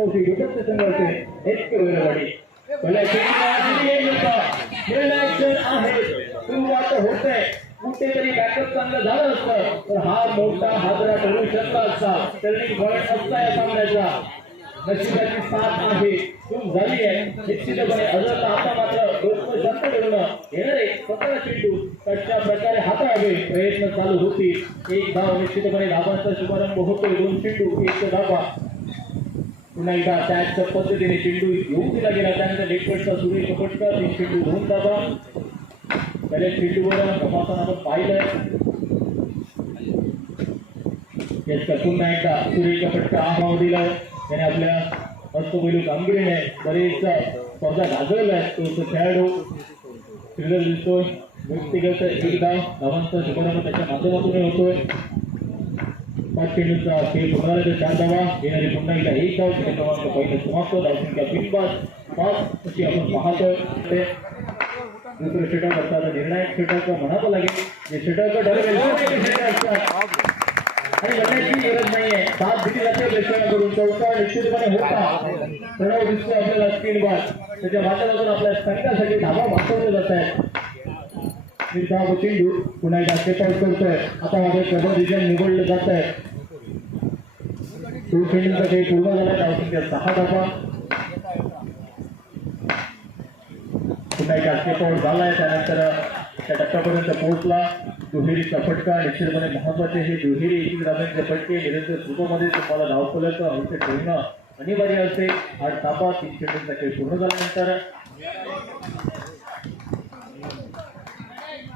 मोठी विकत संघाचे एक वेळेवाडी पहिल्या आहे सुरुवात होते कुठेतरी बॅकअप चांगलं झालं असतं तर हा मोठा हादरा ठरू शकला असता टर्निंग पॉईंट असता या सामन्याचा नशिबाची साथ आहे चूक झाली आहे निश्चितपणे अजून आता मात्र डोकं जास्त करून येणारे 17 चेंडू कशा प्रकारे हाताळावे प्रयत्न चालू होतील एक धाव निश्चितपणे धावांचा शुभारंभ होतोय 2 चेंडू 1 धावा पुन्हा एकदा त्याच पद्धतीने चेंडू येऊन दिला गेला त्यानंतर लेगपटचा सुरेश फटका 3 चेंडू 2 धावा पहिल्या चेंडूवर गमासन आपण पाहिलंय पुन्हा एकदा सुरेश फटका हा धाव दिलाय त्याने आपल्या हस्तपैलू कामगिरीने बरेच स्पर्धा गाजवलाय तो खेळाडू क्रीडा दिसतोय व्यक्तिगत एक धाव धावांचा शुभारंभ त्याच्या माध्यमातून होतोय 5 चेंडूचा खेळ पुन्हा 4 धावा येणारी पुन्हा एकदा 1 धाव क्रमांक पहिलं समाप्त धावसंख्या बिनबाद 5 अशी आपण पाहतोय दुसरं षटक अर्थात निर्णायक षटक म्हणावं लागेल जे षटक ठरवेल आणि लढण्याची गरज नाहीये 7 दिली जाते प्रेक्षकांकडून चौका निश्चितपणे होता प्रणव दिसतो आपल्याला स्क्रीन बार त्याच्या माध्यमातून आपल्या संघासाठी धावा वाचवले जात आहेत निर्धाव चेंडू पुन्हा एकदा स्टेप आउट करतोय आता माझे प्रबळ डिझाईन निवडलं जात आहे 2 चेंडूंचा खेळ पूर्ण झाला धावसंख्या 6 धावा पुन्हा एकदा स्टेप आउट झालाय त्यानंतर त्या टप्प्यापर्यंत पोहोचला दुहेरीचा फटका निश्चितपणे महत्वाचे हे दुहेरी एकी धावांचे फटके निरंतर स्वरूपामध्ये तुम्हाला धावफलक अवश्य ठेवणं अनिवार्य असते 8 धावा 3 चेंडूंचा खेळ पूर्ण झाल्यानंतर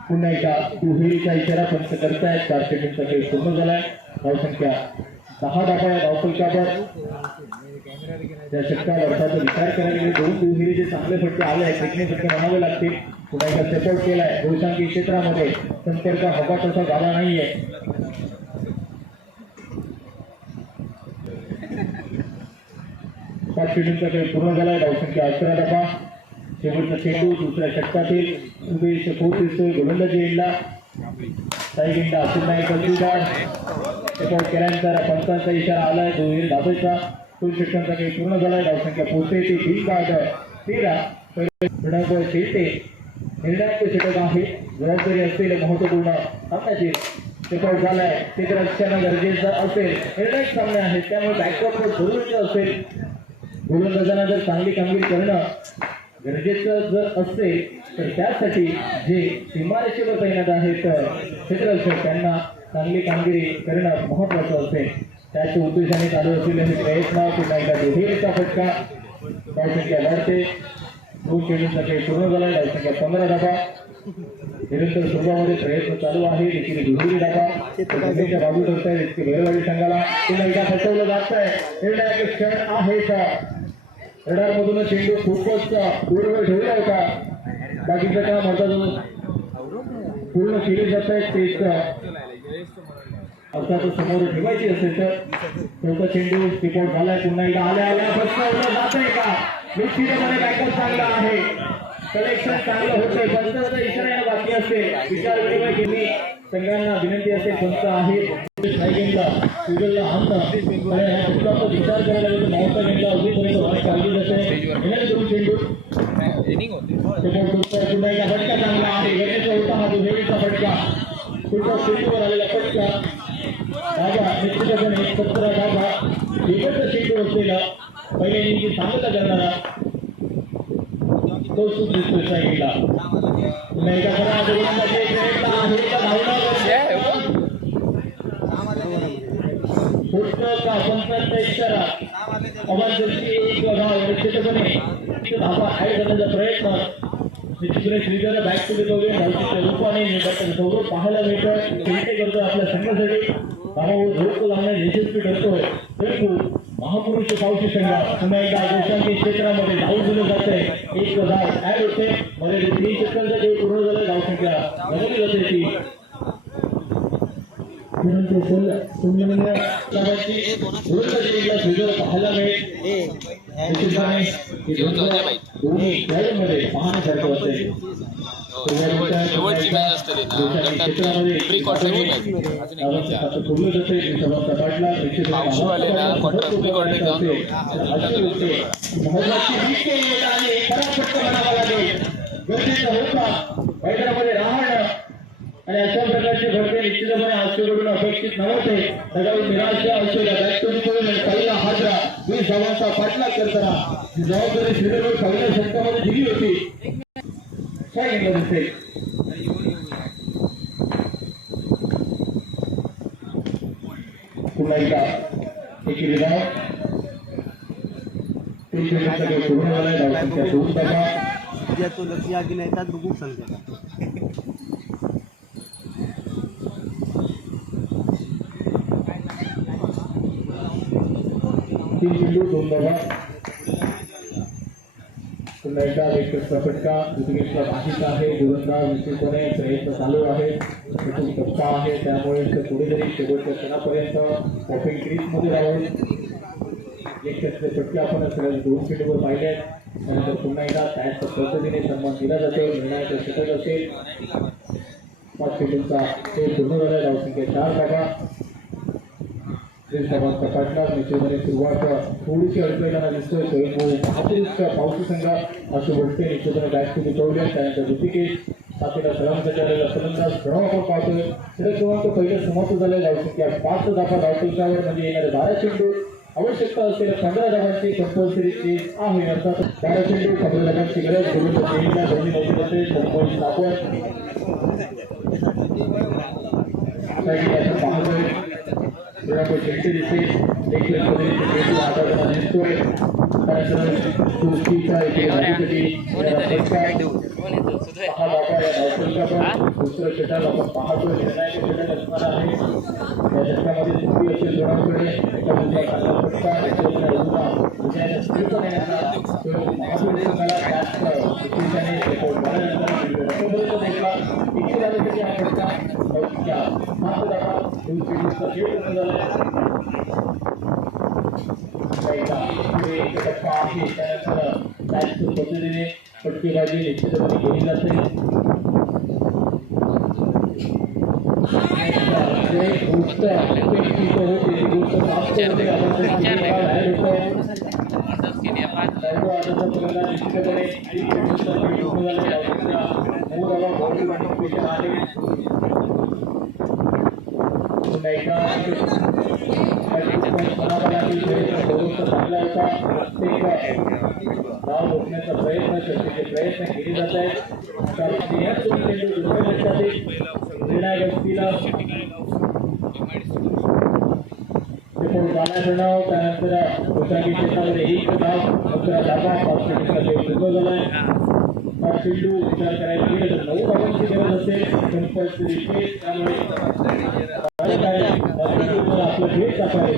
पुन्हा एकदा दुहेरीचा इशारा पंच करतायत 4 चेंडूंचा खेळ पूर्ण झालाय धावसंख्या 10 धावा या धावफलकावर त्या षटकाला अर्थात विचार करायला गेले 2 दुहेरीचे चांगले फटके आले आहेत देखणे फटके म्हणावे लागतील पुन्हा एकदा सेपरेट केलाय बहुसंख्य क्षेत्रामध्ये संपर्क हवा तसा झाला नाहीये 5 चेंडूंचा खेळ पूर्ण झालाय धावसंख्या 11 धावा शेवटचा चेंडू दुसऱ्या षटकातील सुरेश खोत दिसतोय गोलंदाजी एंडला साई गेंडा पुन्हा एक बंदूदार सेपरेट केल्यानंतर पंचांचा इशारा आलाय दुहेरी धावेचा 2 षटकांचा खेळ पूर्ण झालाय धावसंख्या पोहोचते ती 13 प्रणव खेळते निर्णायक षटक आहे जबाबदारी असलेले महत्वपूर्ण सामन्याची सेपरेट झालाय ते तर असणं गरजेचं असेल निर्णायक सामने आहेत त्यामुळे बॅकवर्ड जरुरीचं असेल गोलंदाजांना जर चांगली कामगिरी करणं गरजेचं जर असेल तर त्यासाठी जे सीमारेषेवर तैनात आहेत क्षेत्ररक्षक त्यांना चांगली कामगिरी करणं महत्वाचं असेल त्याच्या उद्देशाने चालू असलेले हे प्रयत्न पुन्हा एकदा दुहेरीचा फटका धावसंख्या वाढते 2 चेंडूंचा खेळ पूर्ण झाला धावसंख्या 15 धावा निरंतर स्वरूपामध्ये प्रयत्न चालू आहे देखील दुहेरी धावा बाजू ठरताय इतके वेळवाडी संघाला पुन्हा एकदा फसवलं जात आहे निर्णायक क्षण आहे रडारमधून चेंडू खूपच दूरवर ठेवला होता बाकीचं काम होता पूर्ण केले जात आहे तेच अर्थात समोर ठेवायची असेल तर चौथा चेंडू स्टिपआउट झालाय पुन्हा एकदा आल्या फसवलं जात आहे का निश्चितपणे बॅकअप चांगला आहे कलेक्शन चांगलं होतंय पंचाचा इशारा बाकी असते विचार विनिमय केली संघांना विनंती असते पंच आहे गुगलला हाणणं विचार करायला गेलो मावता गेला अजूनपर्यंत काळजी जाते 2 चेंडू पुन्हा एकदा फटका चांगला आहे गणेशचा होता हा दुहेरीचा फटका पुढचा चेंडूवर आलेला फटका धावा निश्चितपणे 17 धावा शेवटचा चेंडू असलेला पहिल्या इनिंगची सांगता करणारा तो सुख दिसतोय साईडला पुन्हा एकदा खरा गोलंदाजी प्रयत्न आहे का धावणार फुटका पंचांचा इशारा अवंतची एक धाव निश्चितपणे धावा ऍड करण्याचा प्रयत्न निश्चितपणे Shridhar back to the goal धावच्या रूपाने सौरभ पाहायला मिळतोय खेळते करतोय आपल्या संघासाठी धावावर झोप लावण्यास यशस्वी ठरतोय परंतु महापुरुष पावशी संघ पुन्हा एकदा गोशांकी क्षेत्रामध्ये धाव दिलं जाते एक धाव ऍड होते मध्ये 3 षटकांचा खेळ पूर्ण झाला धावसंख्या बनवली जाते ती परंतु श्रीधर पाहायला मिळेल पाहण्यासारखं असेल शेवटची मॅच असते प्री क्वार्टरची मॅच पावशीवाले ना प्री क्वार्टर जाऊन आणि अशा प्रकारचे भरते निश्चितपणे आजच्याकडून अपेक्षित नव्हते. सगळ्या निराशा पहिला हाजरा 20 धावांचा पाठलाग करताना ही जबाबदारी श्रीधरवर पहिल्या षटकामध्ये दिली होती. पुन्हा एकदा एकेरी धाव 3 षटकामध्ये पूर्ण झालाय. धावसंख्या 2 धावा. तो लक्ष आगे नाही येतात बघू सांगते 3 चेंडू 2 धावा. पुन्हा एकदा विकेटचा फटका विकेटला बाधित आहे. गोलंदाज निश्चितपणे प्रयत्न चालू आहे. धक्का आहे त्यामुळे कुठेतरी शेवटच्या क्षणापर्यंत पॉपिंग क्रीजमध्ये राहून विकेटचे फटके आपण 2 चेंडूवर पाहिले. त्यानंतर पुन्हा एकदा त्याच पद्धतीने सन्मान दिला जातो. निर्णायक षटक असेल 5 चेंडूंचा ते पूर्ण झाला. धावसंख्या 4 धावा. पाठलाग निश्चितपणे सुरुवात थोडीशी अडकळताना दिसतोय. स्वयंभू पावसी संघ असे वाटते. निश्चितपणे बॅट उचवल्या त्यानंतर ऋतिकेश साथीला सलामचा फलंदाज प्रणव आपण पाहतोय. षटक क्रमांक पहिलं समाप्त झालं. धावसंख्या 5 धावा. धावसंख्यावर म्हणजे येणारे 12 चेंडू आवश्यकता असलेल्या 15 धावांची कंपल्सरी चेंज आहे. अर्थात 12 चेंडू 15 धावांची गरज करून दोन्ही मोठे कंपल्सरी दाखवत पाहतोय. शेट्टी दिसते देखील आधार दिसतोय. दुसऱ्या षटक आपण पाहतोय. निर्णायक षटक असणार आहे. या षटकामध्ये सुट्टी असेल दोघांकडे. पद्धतीने फटकेबाजी निश्चितपणे केली जाते. गोष्ट अपेक्षित होते ती गोष्ट प्राप्त होते. धाव रोखण्याचा प्रयत्न केले जात आहेत. निर्णायक व्यक्तीला त्यानंतर गोसावी क्षेत्रामध्ये 1 धाव 11 धावा. 5 षटकाचे पूर्ण झालाय. 5 चेंडू विचार करायला गेलं तर 9 धावांची गरज असेल कंपल्सरी चेंज. त्यामुळे आपलं भेट टाकावे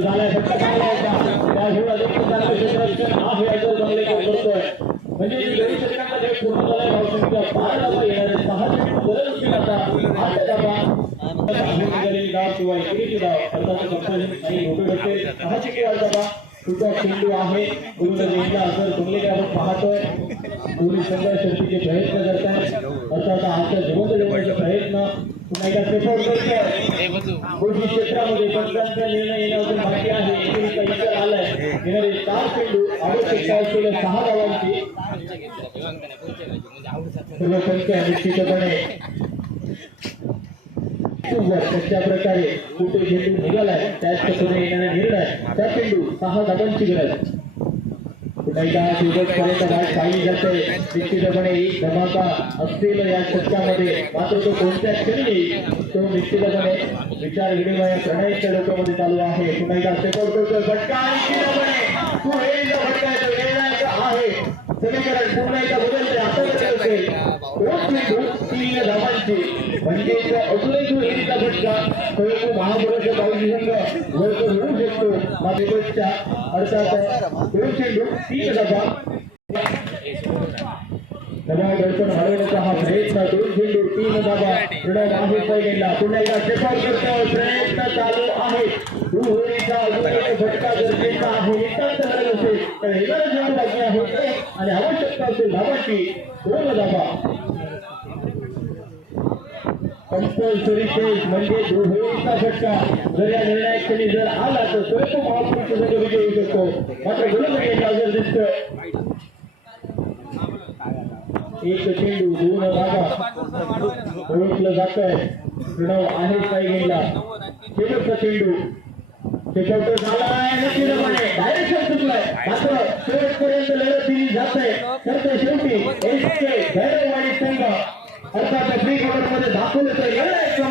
झालाय. फक्त म्हणजे पूर्ण झालाय. धावसंख्या 5 धावा. येणारे 6 चेंडू गरज असतील आता 8 धावा. धाव किंवा एकेरीची धाव अर्थात कंपल्सरी मोठे होते. 6 चेंडू 8 धावा. तुझा चेंडू आहे. जिंकला असं तुम्ही आपण पाहतोय. दोन्ही संघ शक्तीचे प्रयत्न करतात. अर्थात आजच्या जिवंत जेवणाचे प्रयत्न पुन्हा एकदा पेपर करतोय. दोन्ही क्षेत्रामध्ये पंचांचा निर्णय येण्यावर बाकी आहे. एकेरीचा विचार आलाय. येणारे 4 चेंडू आवश्यकता असलेल्या 6 धावांची सर्व संख्या निश्चितपणे कशा प्रकारे कुठे चेंडू निघालाय त्याच पद्धतीने येणारा निर्णय 4 चेंडू 6 धावांची गरज. पुन्हा एकदा शेवटपर्यंत वाट पाहिली जाते. निश्चितपणे एक धमाका असतील या षटकामध्ये. मात्र तो कोणत्या क्षणी येईल तो निश्चितपणे विचार विनिमय करण्याच्या डोक्यामध्ये चालू आहे. पुन्हा एकदा सेकंड फटका निश्चितपणे तो आहे. समीकरण पुन्हा एकदा बदलते. आता असेल 3 धावांची म्हणजे अजूनही जो एरीचा फटका स्वयंभू महापुरुष पावसी संघ वरकर होऊ शकतो. मात्र अर्थात 2 चेंडू 3 धावा. दबाव दडपण हरवण्याचा हा प्रयत्न. 2 चेंडू 3 धावा. प्रणव आहे पहिल्यांदा. पुन्हा एकदा सेकंड प्रयत्न चालू आहे. फटका गरजेचा आहे नितांत गरज असेल तर येणारं जेवढं बाकी आहे आणि आवश्यकता असेल धाबाची पूर्ण धाबा कंपल्सरी चेस म्हणजे गृहिणीचा फटका जर या निर्णायक क्षणी जर आला तर स्वयं महापुरुष विजय होऊ शकतो मात्र गोलंदाजीला जर दिसतं एक चेंडू पूर्ण धाबा ओळखलं जात आहे प्रणव आहे साईगेला शेवटचा चेंडू शेवट झालाय नक्कीप्रमाणे डायरेक्शन चुकलाय मात्र शेवटपर्यंत लढत दिली जात आहे तर ते शेवटी एसके भैरववाडी संघ अर्थात प्री क्वार्टर मध्ये दाखवलं तर